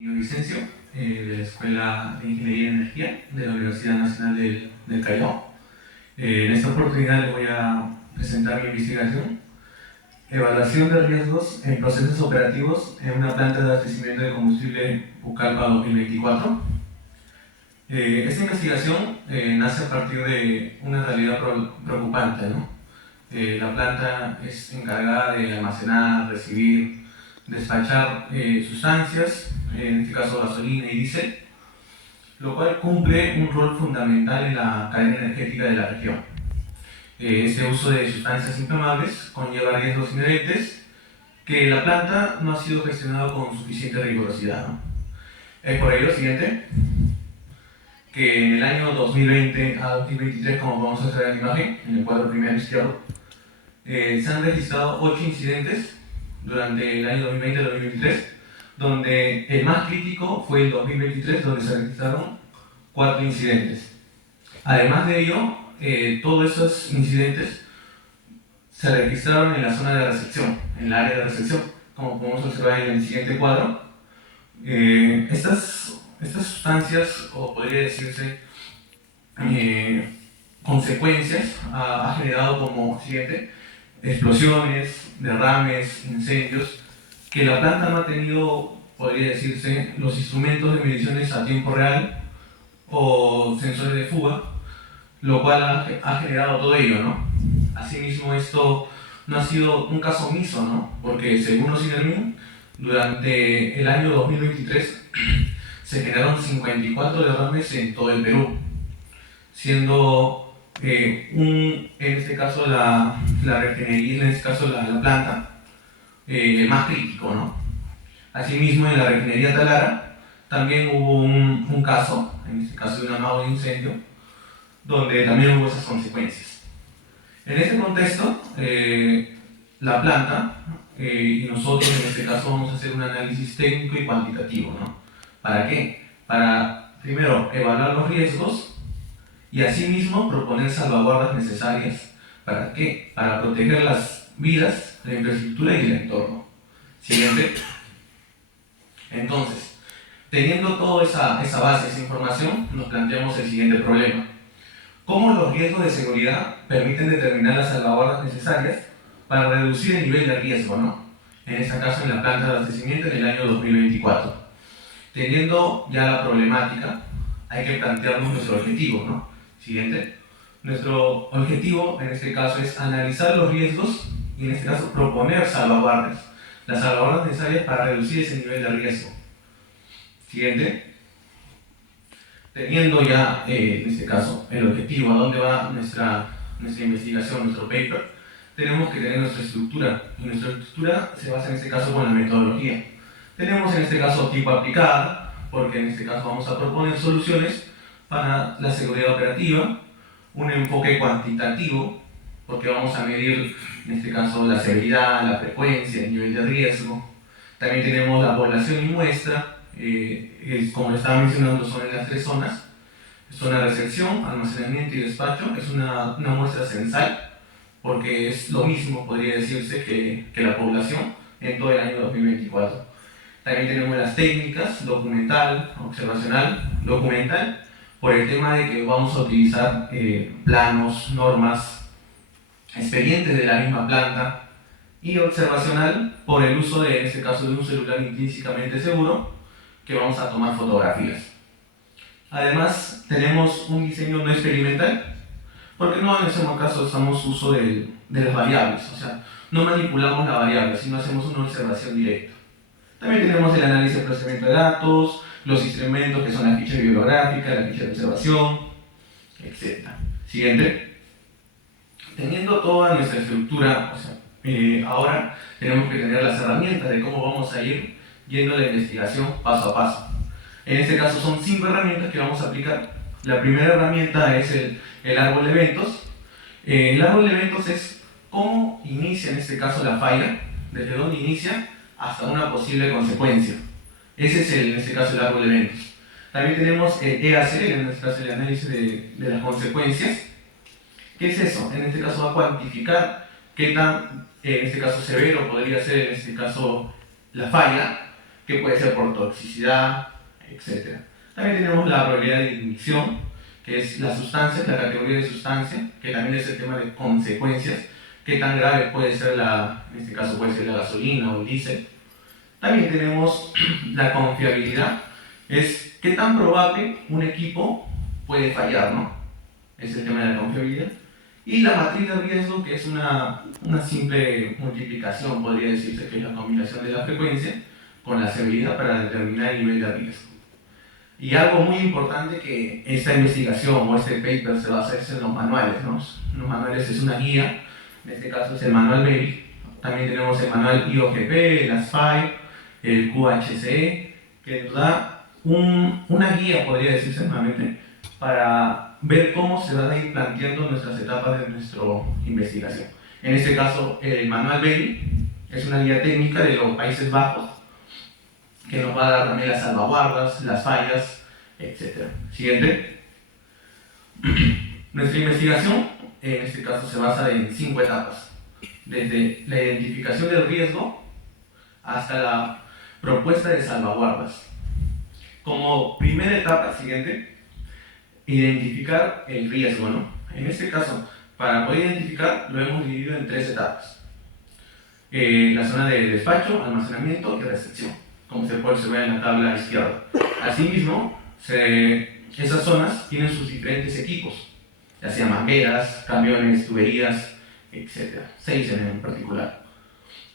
Vicencio, de la Escuela de Ingeniería y Energía de la Universidad Nacional del Callao. En esta oportunidad les voy a presentar mi investigación: evaluación de riesgos en procesos operativos en una planta de abastecimiento de combustible Pucallpa 2024. Esta investigación nace a partir de una realidad preocupante, ¿no? La planta es encargada de almacenar, recibir, despachar sustancias, en este caso gasolina y diésel, lo cual cumple un rol fundamental en la cadena energética de la región. Este uso de sustancias inflamables conlleva riesgos inherentes que la planta no ha sido gestionado con suficiente rigurosidad, ¿no? Es por ello, siguiente, que en el año 2020 a 2023, como vamos a hacer en la imagen, en el cuadro primero izquierdo, se han registrado 8 incidentes durante el año 2020-2023, donde el más crítico fue el 2023, donde se registraron 4 incidentes. Además de ello, todos esos incidentes se registraron en la zona de recepción, en el área de recepción, como podemos observar en el siguiente cuadro. Estas sustancias, o podría decirse consecuencias, ha generado como siguiente: explosiones, derrames, incendios, que la planta no ha tenido, podría decirse, los instrumentos de mediciones a tiempo real o sensores de fuga, lo cual ha generado todo ello, ¿no? Asimismo, esto no ha sido un caso omiso, ¿no? Porque según los INERMIN, durante el año 2023 se generaron 54 derrames en todo el Perú, siendo en este caso la refinería, en este caso la planta, el más crítico, ¿no? Asimismo, en la refinería Talara también hubo un caso, en este caso de un amago de incendio, donde también hubo esas consecuencias. En este contexto, la planta y nosotros en este caso vamos a hacer un análisis técnico y cuantitativo, ¿no? ¿Para qué? Para, primero, evaluar los riesgos y asimismo proponer salvaguardas necesarias. ¿Para qué? Para proteger las vidas, la infraestructura y el entorno. Siguiente. Entonces, teniendo toda esa base, esa información, nos planteamos el siguiente problema: ¿cómo los riesgos de seguridad permiten determinar las salvaguardas necesarias para reducir el nivel de riesgo, ¿no? En este caso, en la planta de abastecimiento en el año 2024. Teniendo ya la problemática, hay que plantearnos nuestro objetivo, ¿no? Siguiente. Nuestro objetivo en este caso es analizar los riesgos y en este caso proponer salvaguardas, las salvaguardas necesarias para reducir ese nivel de riesgo. Siguiente. Teniendo ya en este caso el objetivo, a dónde va nuestra investigación, nuestro paper, tenemos que tener nuestra estructura, y nuestra estructura se basa en este caso con la metodología. Tenemos en este caso tipo aplicada, porque en este caso vamos a proponer soluciones para la seguridad operativa; un enfoque cuantitativo, porque vamos a medir en este caso la severidad, la frecuencia, el nivel de riesgo. También tenemos la población y muestra, como les estaba mencionando, son en las 3 zonas: zona de recepción, almacenamiento y despacho. Es una muestra censal, porque es lo mismo, podría decirse, que la población en todo el año 2024. También tenemos las técnicas: documental, observacional, documental, por el tema de que vamos a utilizar planos, normas, expedientes de la misma planta; y observacional, por el uso en este caso de un celular intrínsecamente seguro, que vamos a tomar fotografías. Además, tenemos un diseño no experimental, porque no en ese caso hacemos uso de las variables, o sea, no manipulamos la variable, sino hacemos una observación directa. También tenemos el análisis de procesamiento de datos, los instrumentos que son la ficha bibliográfica, la ficha de observación, etc. Siguiente. Teniendo toda nuestra estructura, o sea, ahora tenemos que tener las herramientas de cómo vamos a ir yendo la investigación paso a paso. En este caso son 5 herramientas que vamos a aplicar. La primera herramienta es el árbol de eventos. El árbol de eventos es cómo inicia en este caso la falla, desde dónde inicia hasta una posible consecuencia. Ese es en este caso el árbol de eventos. También tenemos el EAC, en este caso el análisis de las consecuencias. ¿Qué es eso? En este caso va a cuantificar qué tan, en este caso severo, podría ser en este caso la falla, que puede ser por toxicidad, etc. También tenemos la probabilidad de ignición, que es la sustancia, la categoría de sustancia, que también es el tema de consecuencias, qué tan grave puede ser en este caso puede ser la gasolina o el diésel. También tenemos la confiabilidad, es qué tan probable un equipo puede fallar, ¿no? Es el tema de la confiabilidad. Y la matriz de riesgo, que es una simple multiplicación, podría decirse, que es la combinación de la frecuencia con la severidad para determinar el nivel de riesgo. Y algo muy importante que esta investigación o este paper se basa es en los manuales, ¿no? Los manuales es una guía, en este caso es el manual BERI. También tenemos el manual IOGP, el ASPIRE, el QHCE, que nos da una guía, podría decirse nuevamente, para ver cómo se van a ir planteando nuestras etapas de nuestra investigación. En este caso, el manual BERI es una guía técnica de los Países Bajos, que nos va a dar también las salvaguardas, las fallas, etc. Siguiente. Nuestra investigación, en este caso, se basa en 5 etapas. Desde la identificación del riesgo hasta la propuesta de salvaguardas. Como primera etapa, siguiente, identificar el riesgo, ¿no? En este caso, para poder identificar, lo hemos dividido en 3 etapas. La zona de despacho, almacenamiento y recepción, como se ve en la tabla izquierda. Asimismo, esas zonas tienen sus diferentes equipos, ya sean mangueras, camiones, tuberías, etc. 6 en particular.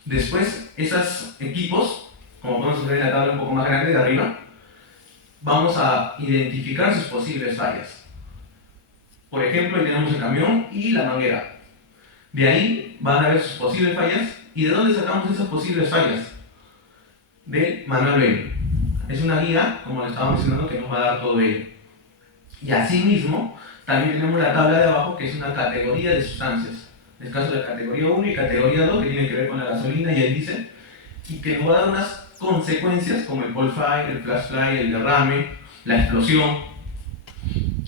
Después, esos equipos, como podemos ver en la tabla un poco más grande de arriba, vamos a identificar sus posibles fallas. Por ejemplo, ahí tenemos el camión y la manguera. De ahí van a ver sus posibles fallas. ¿Y de dónde sacamos esas posibles fallas? Del manual BERI. Es una guía, como le estaba mencionando, que nos va a dar todo ello. Y asimismo, también tenemos la tabla de abajo, que es una categoría de sustancias. En el caso de la categoría 1 y categoría 2, que tiene que ver con la gasolina y el diésel, y que nos va a dar unas consecuencias como el cold fire, el flash fire, el derrame, la explosión.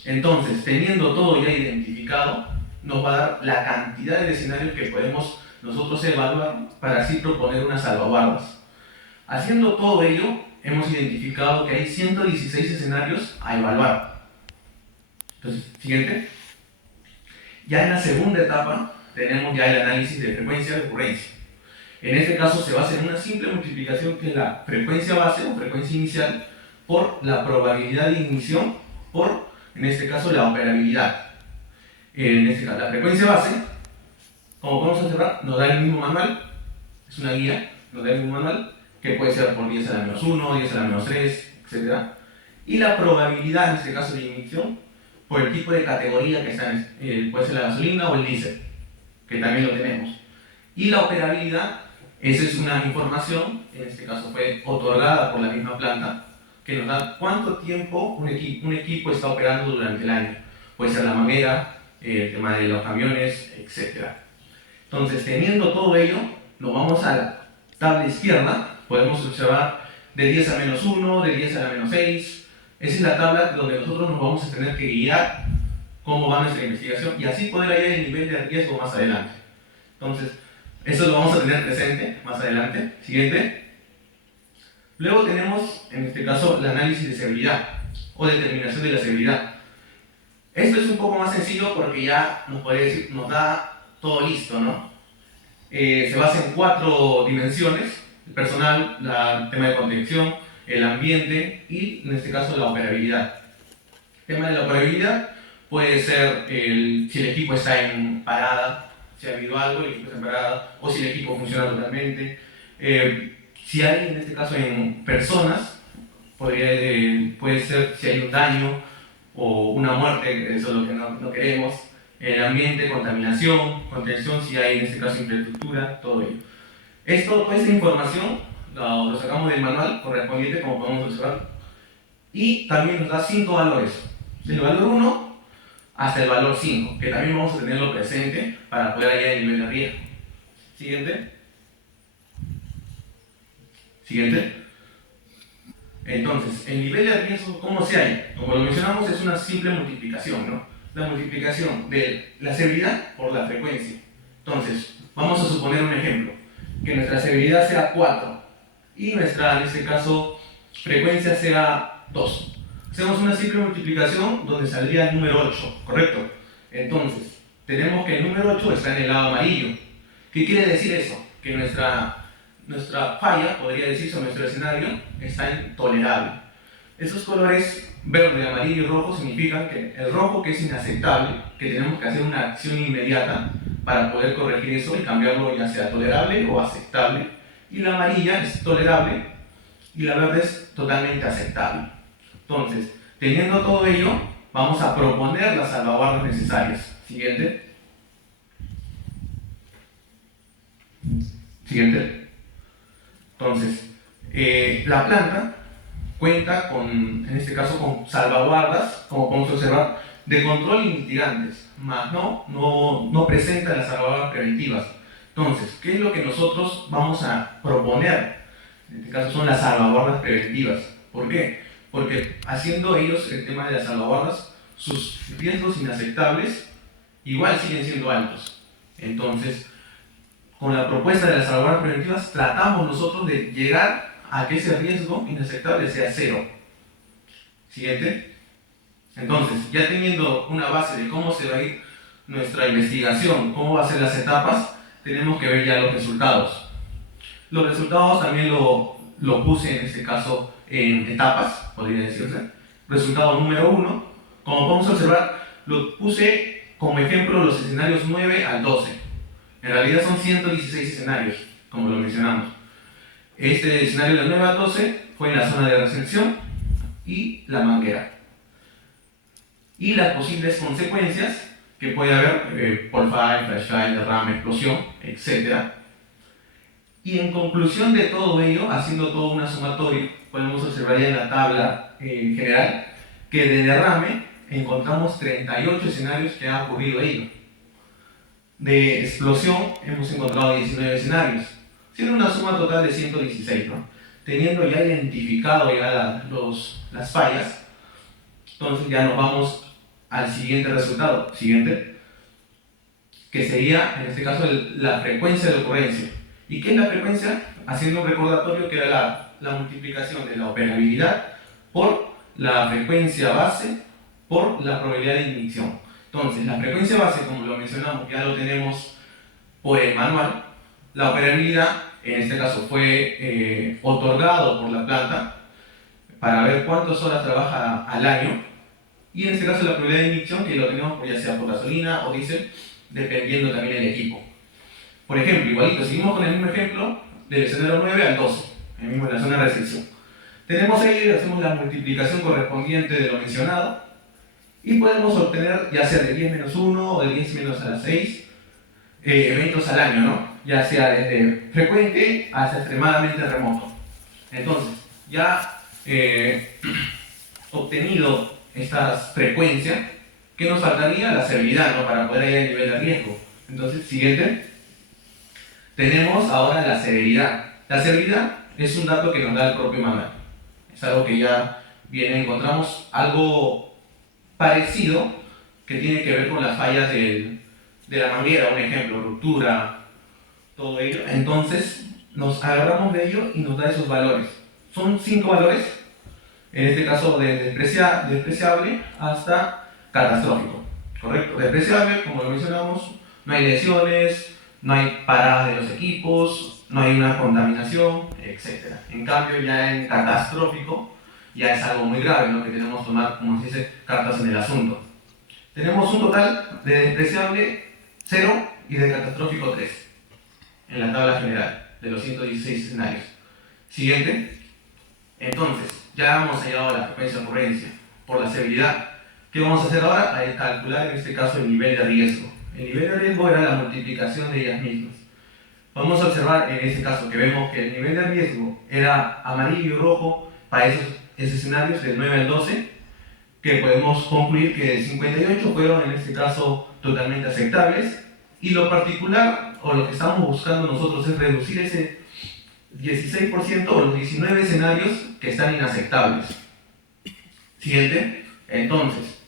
Entonces, teniendo todo ya identificado, nos va a dar la cantidad de escenarios que podemos nosotros evaluar para así proponer unas salvaguardas. Haciendo todo ello, hemos identificado que hay 116 escenarios a evaluar. Entonces, siguiente. Ya en la segunda etapa tenemos ya el análisis de frecuencia de ocurrencia. En este caso se basa en una simple multiplicación que es la frecuencia base o frecuencia inicial por la probabilidad de ignición por, en este caso, la operabilidad. En este caso, la frecuencia base, como podemos observar, nos da el mismo manual, es una guía, nos da el mismo manual, que puede ser por 10 a la menos 1, 10 a la menos 3, etc. Y la probabilidad, en este caso, de ignición por el tipo de categoría que está puede ser la gasolina o el diésel, que también lo tenemos. Y la operabilidad, esa es una información, en este caso fue otorgada por la misma planta, que nos da cuánto tiempo un equipo está operando durante el año. Puede ser la manguera, el tema de los camiones, etc. Entonces, teniendo todo ello, nos vamos a la tabla izquierda, podemos observar de 10 a menos 1, de 10 a la menos 6. Esa es la tabla donde nosotros nos vamos a tener que guiar cómo va nuestra investigación y así poder hallar el nivel de riesgo más adelante. Entonces, eso lo vamos a tener presente más adelante. Siguiente. Luego tenemos, en este caso, el análisis de severidad o determinación de la severidad. Esto es un poco más sencillo porque ya nos da todo listo, ¿no? Se basa en 4 dimensiones: el personal, el tema de contención, el ambiente y, en este caso, la operabilidad. El tema de la operabilidad puede ser si el equipo está en parada, si ha habido algo, el equipo está en parada, o si el equipo funciona totalmente. Si hay, en este caso, en personas, puede ser si hay un daño o una muerte, eso es lo que no queremos. El ambiente, contaminación, contención, si hay, en este caso, infraestructura, todo ello. Toda esta información lo sacamos del manual correspondiente, como podemos observar, y también nos da 5 valores, del valor 1 hasta el valor 5, que también vamos a tenerlo presente para poder hallar el nivel de riesgo. Siguiente. Entonces, el nivel de riesgo, ¿cómo se halla? Como lo mencionamos, es una simple multiplicación, ¿no? La multiplicación de la severidad por la frecuencia. Entonces, vamos a suponer un ejemplo, que nuestra severidad sea 4. y nuestra, en este caso, frecuencia sea 2. Hacemos una simple multiplicación donde saldría el número 8, ¿correcto? Entonces, tenemos que el número 8 está en el lado amarillo. ¿Qué quiere decir eso? Que nuestra falla, podría decirse, o nuestro escenario, está intolerable. Esos colores verde, amarillo y rojo significan que el rojo, que es inaceptable, que tenemos que hacer una acción inmediata para poder corregir eso y cambiarlo ya sea tolerable o aceptable, y la amarilla es tolerable y la verde es totalmente aceptable. Entonces, teniendo todo ello, vamos a proponer las salvaguardas necesarias. Siguiente. Siguiente. Entonces, la planta cuenta con, en este caso, con salvaguardas, como podemos observar, de control y mitigantes, más no presenta las salvaguardas preventivas. Entonces, ¿qué es lo que nosotros vamos a proponer? En este caso son las salvaguardas preventivas. ¿Por qué? Porque haciendo ellos el tema de las salvaguardas, sus riesgos inaceptables igual siguen siendo altos. Entonces, con la propuesta de las salvaguardas preventivas, tratamos nosotros de llegar a que ese riesgo inaceptable sea cero. Siguiente. Entonces, ya teniendo una base de cómo se va a ir nuestra investigación, cómo va a ser las etapas, tenemos que ver ya los resultados. Los resultados también lo puse en este caso en etapas, podría decirse. Resultado número 1, como podemos observar, lo puse como ejemplo los escenarios 9 al 12. En realidad son 116 escenarios, como lo mencionamos. Este escenario del 9 al 12 fue en la zona de recepción y la manguera. Y las posibles consecuencias que puede haber por fire, flash fire, derrame, explosión, etc. Y en conclusión de todo ello, haciendo todo una sumatoria, podemos observar ya en la tabla general que de derrame encontramos 38 escenarios que ha ocurrido ello. De explosión hemos encontrado 19 escenarios, siendo una suma total de 116, ¿no? Teniendo ya identificado ya las fallas, entonces ya nos vamos al siguiente resultado, que sería en este caso la frecuencia de ocurrencia. ¿Y qué es la frecuencia? Haciendo un recordatorio que era la multiplicación de la operabilidad por la frecuencia base por la probabilidad de ignición. Entonces, la frecuencia base, como lo mencionamos, ya lo tenemos por el manual. La operabilidad, en este caso, fue otorgado por la planta para ver cuántas horas trabaja al año. Y en este caso, la probabilidad de ignición, que lo tenemos ya sea por gasolina o diésel, dependiendo también del equipo. Por ejemplo, igualito, seguimos con el mismo ejemplo del escenario 9 al 12, el mismo en la zona de recepción. Tenemos ahí, hacemos la multiplicación correspondiente de lo mencionado y podemos obtener ya sea de 10 menos 1 o de 10 menos a la 6 eventos al año, ¿no? Ya sea desde frecuente hasta extremadamente remoto. Entonces, ya obtenido estas frecuencias, ¿qué nos faltaría? La severidad, ¿no? Para poder ir al nivel de riesgo. Entonces, siguiente. Tenemos ahora la severidad. La severidad es un dato que nos da el propio manual. Es algo que ya viene, encontramos algo parecido que tiene que ver con las fallas de la manguera, un ejemplo, ruptura, todo ello. Entonces, nos agarramos de ello y nos da esos valores. Son 5 valores, en este caso de despreciable hasta catastrófico. ¿Correcto? Despreciable, como lo mencionamos, no hay lesiones, no hay paradas de los equipos, no hay una contaminación, etc. En cambio, ya en catastrófico, ya es algo muy grave, ¿no? Que tenemos que tomar, como se dice, cartas en el asunto. Tenemos un total de despreciable 0 y de catastrófico 3 en la tabla general de los 116 escenarios. Siguiente. Entonces, ya hemos hallado la frecuencia de ocurrencia por la severidad. ¿Qué vamos a hacer ahora? A calcular en este caso el nivel de riesgo. El nivel de riesgo era la multiplicación de ellas mismas. Vamos a observar en este caso que vemos que el nivel de riesgo era amarillo y rojo para esos escenarios del 9 al 12, que podemos concluir que 58 fueron en este caso totalmente aceptables, y lo particular o lo que estamos buscando nosotros es reducir ese 16% o los 19 escenarios que están inaceptables. Siguiente. Entonces,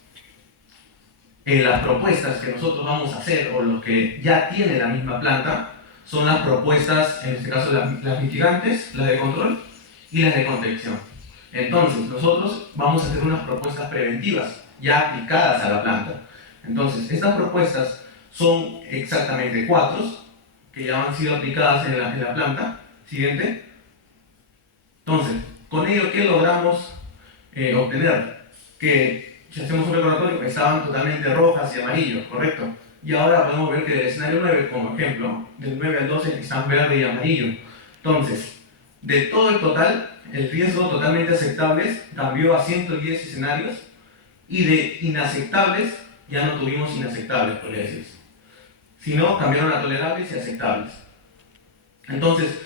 las propuestas que nosotros vamos a hacer o lo que ya tiene la misma planta son las propuestas, en este caso las mitigantes, las de control y las de contención. Entonces, nosotros vamos a hacer unas propuestas preventivas ya aplicadas a la planta. Entonces, estas propuestas son exactamente 4 que ya han sido aplicadas en la planta. Siguiente. Entonces, con ello, ¿qué logramos obtener? Que si hacemos un recordatorio, estaban totalmente rojas y amarillos, ¿correcto? Y ahora podemos ver que del escenario 9, como ejemplo, del 9 al 12 están verde y amarillo. Entonces, de todo el total, el riesgo totalmente aceptables cambió a 110 escenarios y de inaceptables ya no tuvimos inaceptables, podría decirse, sino cambiaron a tolerables y aceptables. Entonces,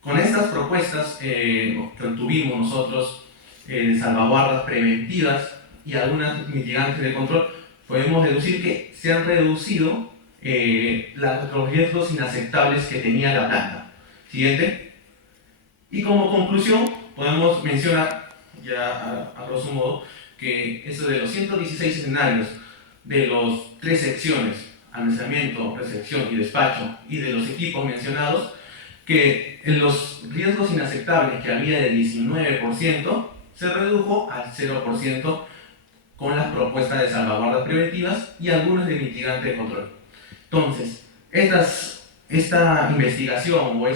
con estas propuestas que obtuvimos nosotros de salvaguardas preventivas y algunas mitigantes de control, podemos deducir que se han reducido los riesgos inaceptables que tenía la planta. Siguiente. Y como conclusión, podemos mencionar, ya a grosso modo, que eso de los 116 escenarios de las 3 secciones, almacenamiento, recepción y despacho, y de los equipos mencionados, que en los riesgos inaceptables que había del 19%, se redujo al 0% con las propuestas de salvaguardas preventivas y algunas de mitigante de control. Entonces, esta investigación o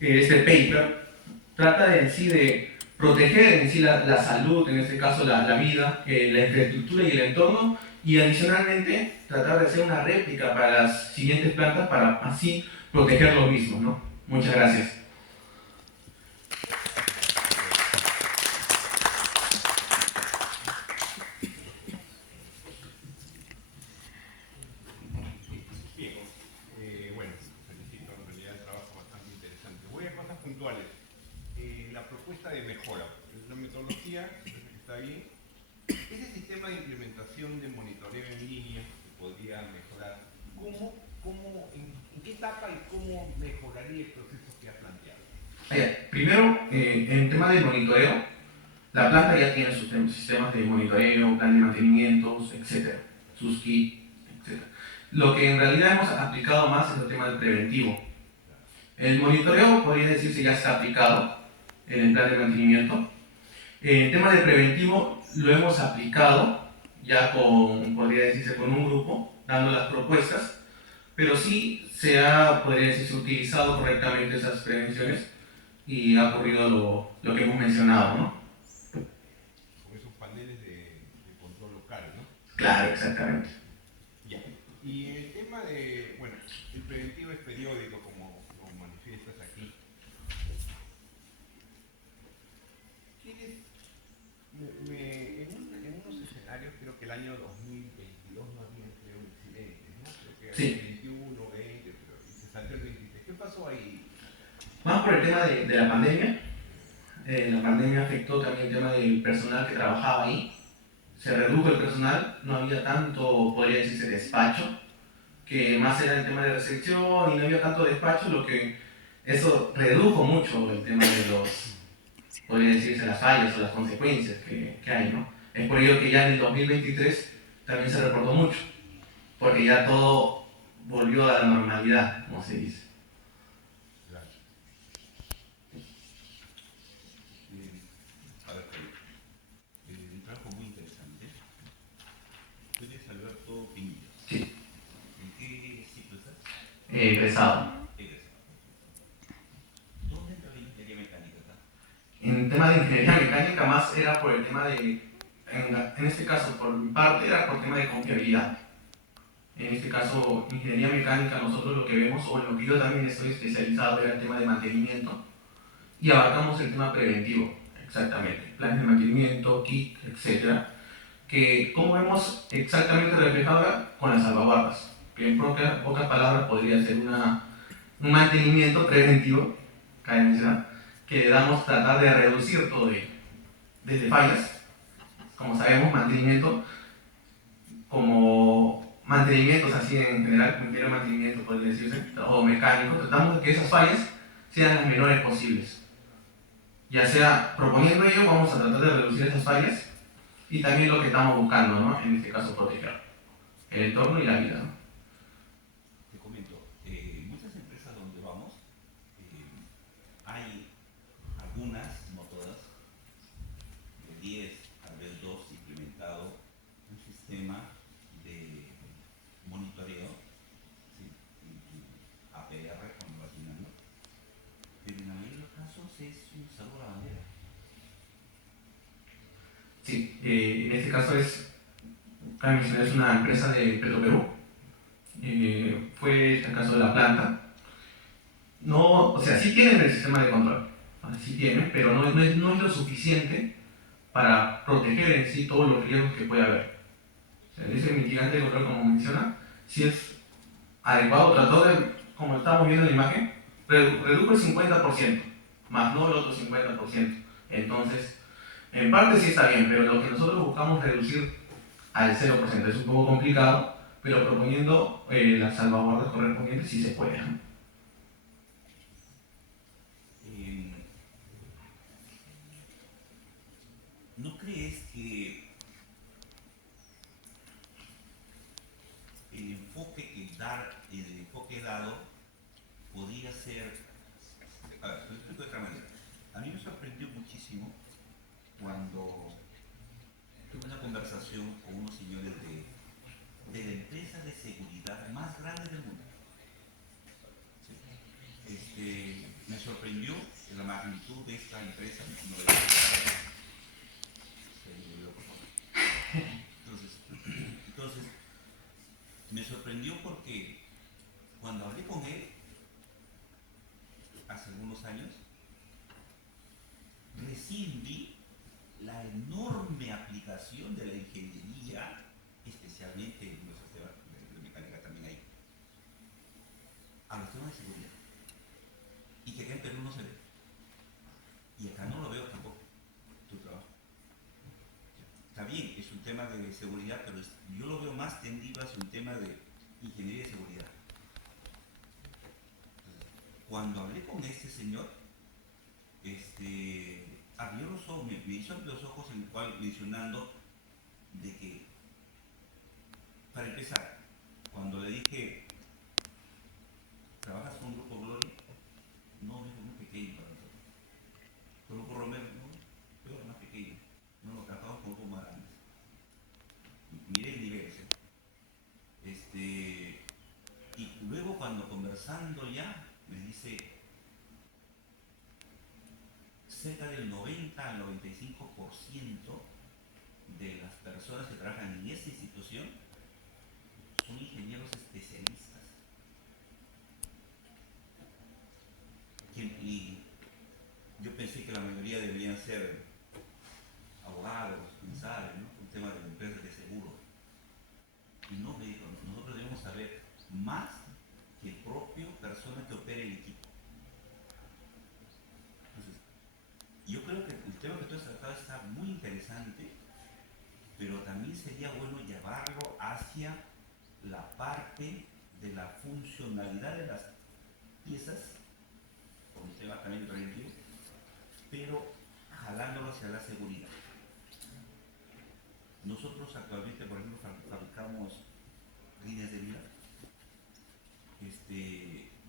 este paper trata de en sí de proteger en sí la salud, en este caso la vida, la infraestructura y el entorno, y adicionalmente tratar de hacer una réplica para las siguientes plantas para así proteger lo mismo, ¿no? Muchas gracias. Bueno, felicito, en realidad el trabajo bastante interesante. Voy a cosas puntuales. La propuesta de mejora, la metodología, está bien. Ese sistema de implementación de monitoreo en línea que podría mejorar, en qué etapa y cómo mejoraría el proceso que ha planteado? Primero, en tema de monitoreo, la planta ya tiene sus sistemas de monitoreo, plan de mantenimientos, etc. Sus kits, etc. Lo que en realidad hemos aplicado más es el tema del preventivo. El monitoreo podría decirse ya está aplicado en el plan de mantenimiento. El tema de preventivo lo hemos aplicado ya podría decirse, con un grupo, dando las propuestas, pero sí podría decirse, utilizado correctamente esas prevenciones y ha ocurrido lo que hemos mencionado, ¿no? Con esos paneles de control local, ¿no? Claro, exactamente. Ya. Y el tema de, bueno, el preventivo es periódico, como manifiestas aquí. En unos escenarios, creo que el año 2022 no había, creo, incidentes, ¿no? Creo que Sí. el 21, 20, pero y se salió el 23. ¿Qué pasó ahí? Más por el tema de la pandemia. La pandemia afectó también el tema del personal que trabajaba ahí. Se redujo el personal, no había tanto, podría decirse, despacho, que más era el tema de recepción y no había tanto despacho, lo que eso redujo mucho el tema de podría decirse, las fallas o las consecuencias que hay, ¿no? Es por ello que ya en el 2023 también se reportó mucho, porque ya todo volvió a la normalidad, como se dice. Claro. Un trabajo muy interesante. ¿Puedes saludar todo Pinilla? Sí. ¿En qué ciclo estás? Egresado. ¿Dónde entra la ingeniería mecánica acá? En tema de ingeniería mecánica más era por el tema en este caso por mi parte era por tema de confiabilidad. En este caso, ingeniería mecánica, nosotros lo que vemos, o en lo que yo también estoy especializado, era el tema de mantenimiento y abarcamos el tema preventivo, exactamente, planes de mantenimiento, kit, etcétera, que como vemos exactamente reflejado con las salvaguardas, que en pocas palabras podría ser un mantenimiento preventivo, cabe mencionar, que le damos tratar de reducir todo ello, desde fallas, como sabemos, mantenimientos así en general, cualquier mantenimiento podría decirse, o mecánico, tratamos de que esas fallas sean las menores posibles. Ya sea proponiendo ello, vamos a tratar de reducir esas fallas y también lo que estamos buscando, ¿no? En este caso, proteger el entorno y la vida, ¿no? Te comento, Sí, en este caso cabe mencionar, es una empresa de Petroperú. Fue el caso de la planta. No, o sea, sí tienen el sistema de control, sí tienen, pero no es lo suficiente para proteger en sí todos los riesgos que puede haber. O sea, ese mitigante de control, como menciona, sí es adecuado, trató de, como estamos viendo en la imagen, redujo el 50%, más no el otro 50%. Entonces, en parte sí está bien, pero lo que nosotros buscamos reducir al 0% es un poco complicado, pero proponiendo las salvaguardas correspondientes sí se puede, ¿no? ¿No crees que el enfoque dado podría ser, a ver, lo explico de otra manera? A mí me sorprendió muchísimo cuando tuve una conversación con unos señores de la empresa de seguridad más grande del mundo. ¿Sí? Me sorprendió la magnitud de esta empresa. No voy a decir, por favor. Entonces, me sorprendió porque cuando hablé con él hace algunos años, recién vi la enorme aplicación de la ingeniería, especialmente en los sistemas de mecánica también hay, a los temas de seguridad. Y que acá en Perú no se ve. Y acá no lo veo tampoco, tu trabajo. Está bien, es un tema de seguridad, pero yo lo veo más tendido hacia un tema de ingeniería de seguridad. Entonces, cuando hablé con este señor, abrió los ojos, me hizo abrir los ojos en el cual mencionando de que, para empezar, cuando le dije, ¿trabajas con Grupo Gloria? No, es muy pequeño para nosotros. Grupo Romero, no, pero más pequeño. No, no, trabajamos con grupos más grandes. Miré el nivel, ¿sí? Y luego cuando conversando ya, me dice, cerca del 90 al 95% de las personas que trabajan en esta institución son ingenieros especialistas. Y yo pensé que la mayoría deberían ser abogados, pensables, ¿no? Un tema de empresas de seguro. Y no, me dijo, nosotros debemos saber más que el propio persona que opere el equipo. Entonces, yo creo que el tema que tú has tratado está muy interesante, pero también sería bueno llevarlo hacia la parte de la funcionalidad de las piezas, por un tema también preventivo, pero jalándolo hacia la seguridad. Nosotros actualmente, por ejemplo, fabricamos líneas de vida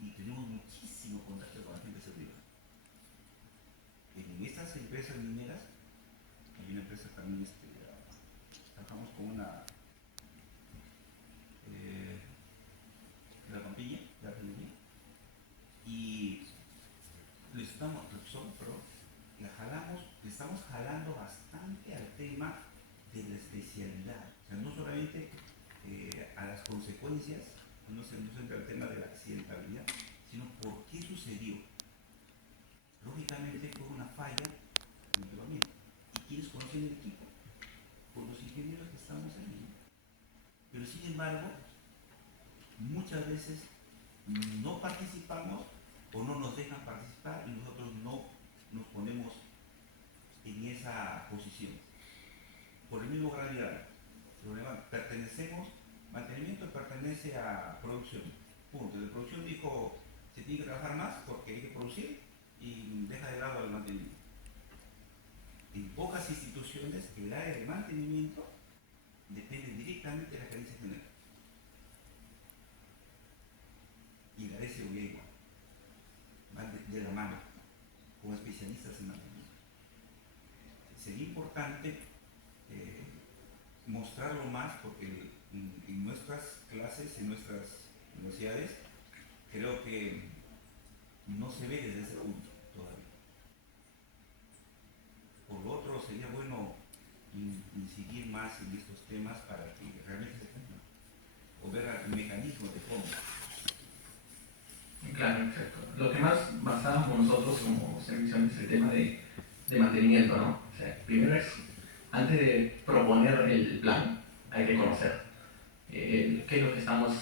y tenemos muchísimo contacto con la gente de seguridad. En estas empresas mineras, hay una empresa también, trabajamos con una de la Pampilla, de la Argentina, y le estamos jalando bastante al tema de la especialidad. O sea, no solamente a las consecuencias, no se entra el tema de la accidentabilidad, sino por qué sucedió. Lógicamente fue una falla en el equipamiento. ¿Y quiénes conocen el equipo? Por los ingenieros que estamos ahí, ¿no? Pero sin embargo, muchas veces no participamos o no nos dejan participar y nosotros no nos ponemos en esa posición. Por el mismo gravedad, mantenimiento pertenece a producción. Punto. De producción dijo, se tiene que trabajar más porque hay que producir y deja de lado el mantenimiento. En pocas instituciones, el área de mantenimiento depende directamente de la gerencia general. Y la de seguridad igual. Van de la mano, como especialistas en mantenimiento. Sería importante mostrarlo más porque en nuestras clases, en nuestras universidades, creo que no se ve desde ese punto todavía. Por lo otro, sería bueno incidir más en estos temas para que realmente se cumplan, o ver el mecanismo de cómo. Claro, exacto. Lo que más basamos nosotros como servicio es el tema de mantenimiento, ¿no? O sea, primero es, antes de proponer el plan, hay que conocer qué es lo que estamos,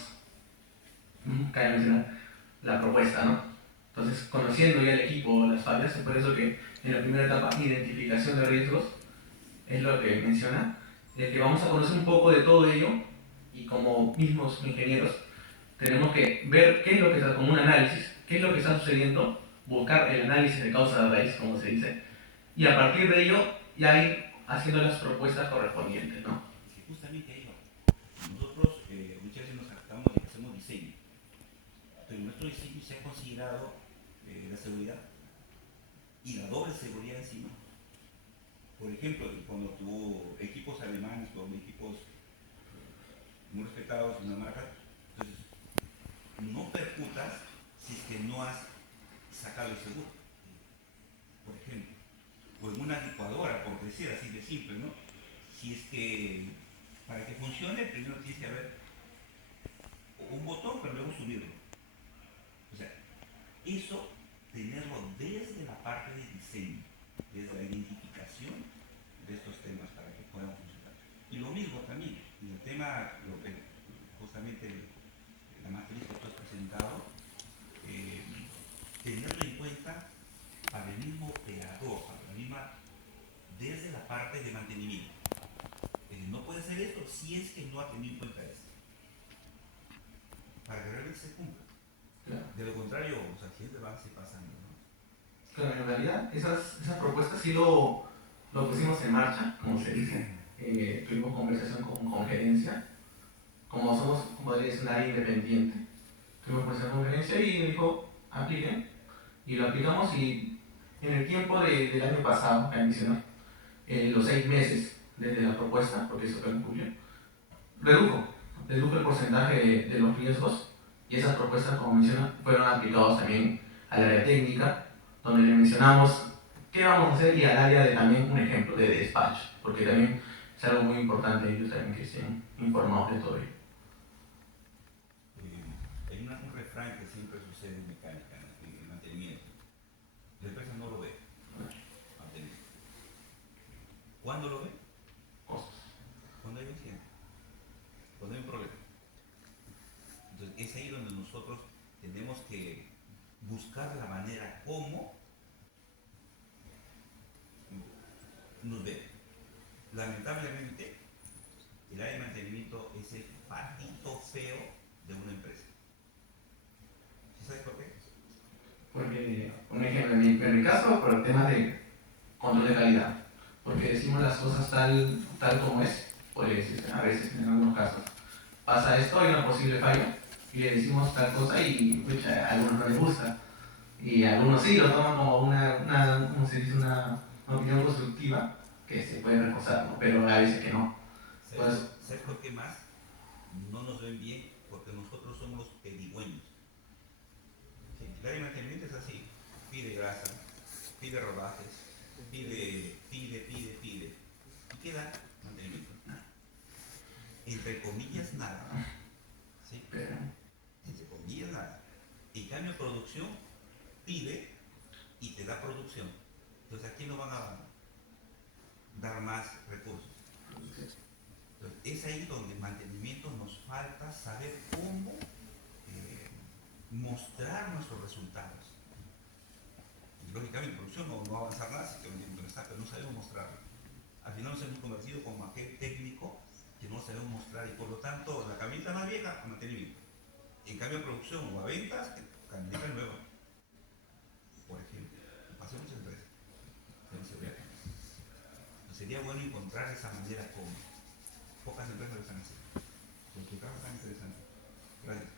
cabe mencionar, la propuesta, ¿no? Entonces, conociendo ya el equipo, las fallas, es por eso que en la primera etapa, identificación de riesgos, es lo que menciona, de que vamos a conocer un poco de todo ello y como mismos ingenieros tenemos que ver qué es lo que está, como un análisis, qué es lo que está sucediendo, buscar el análisis de causa de raíz, como se dice, y a partir de ello ya ir haciendo las propuestas correspondientes, ¿no? Que justamente ahí va. Nosotros muchas veces nos actamos de que hacemos diseño, pero en nuestro diseño se ha considerado la seguridad y la doble seguridad encima. Por ejemplo, cuando tuvo equipos alemanes, con equipos muy respetados en la marca, entonces no percutas si es que no has sacado el seguro. Por ejemplo, o en una licuadora, por decir así de simple, ¿no? Si es que para que funcione, primero tienes que haber un botón, pero luego subirlo. O sea, eso tenerlo desde la parte de diseño, desde la identificación de estos temas para que puedan funcionar. Y lo mismo también, en el tema, lo que justamente la matriz que tú has presentado, tenerlo en cuenta para el mismo operador, para la misma, desde la parte de mantenimiento. No puede ser esto si es que no ha tenido en cuenta esto, para que realmente se cumpla. Claro. De lo contrario, los accidentes van a seguir pasando, ¿no? Claro, en realidad esas propuestas sí lo pusimos en marcha, como se dice. Tuvimos conversación con gerencia, como somos, como es un área independiente, tuvimos conversación con gerencia y me dijo, apliquen, y lo aplicamos y en el tiempo del año pasado, que mencionó, los 6 meses desde la propuesta, porque eso fue en julio, redujo el porcentaje de los riesgos y esas propuestas, como menciona, fueron aplicadas también al área técnica, donde le mencionamos qué vamos a hacer y al área de también un ejemplo de despacho, porque también es algo muy importante ellos también que estén informados de todo ello. Hay un refrán que siempre sucede en mecánica, en mantenimiento. La empresa no lo ve, mantenimiento. ¿Cuándo lo ve? Costos. Cuando hay un accidente, cuando hay un problema. Entonces es ahí donde nosotros tenemos que buscar la manera como nos ve. Lamentablemente, el área de mantenimiento es el patito feo de una empresa. ¿Sí sabes por qué? Porque, un ejemplo, en mi caso, por el tema de control de calidad, porque decimos las cosas tal como es, pues a veces en algunos casos pasa esto, hay una posible falla, y le decimos tal cosa y pucha, a algunos no les gusta, y a algunos sí lo toman como ¿cómo se dice? Una opinión constructiva que se puede reforzar, ¿no? Pero a veces que no. Pues, ¿Sabes por qué más? No nos ven bien porque nosotros somos los pedigüeños. ¿Sí? El área de mantenimiento es así: pide grasa, pide rodajes, pide. ¿Y qué da? Mantenimiento. Entre comillas, nada. ¿Sí? pero, Entre comillas, nada. En cambio, producción pide y te da producción. Entonces, ¿a quién nos van a dar más recursos? Entonces, es ahí donde en mantenimiento nos falta saber cómo mostrar nuestros resultados. Y, lógicamente, en producción no va a avanzar nada si no está, pero no sabemos mostrarlo. Al final nos hemos convertido como aquel técnico que no sabemos mostrar y por lo tanto la camioneta más vieja a mantenimiento. En cambio, a producción o a ventas, camioneta nueva. Por ejemplo, pasa en muchas empresas. Sería bueno encontrar esa manera como pocas empresas lo están haciendo. Con tu trabajo tan interesante. Gracias.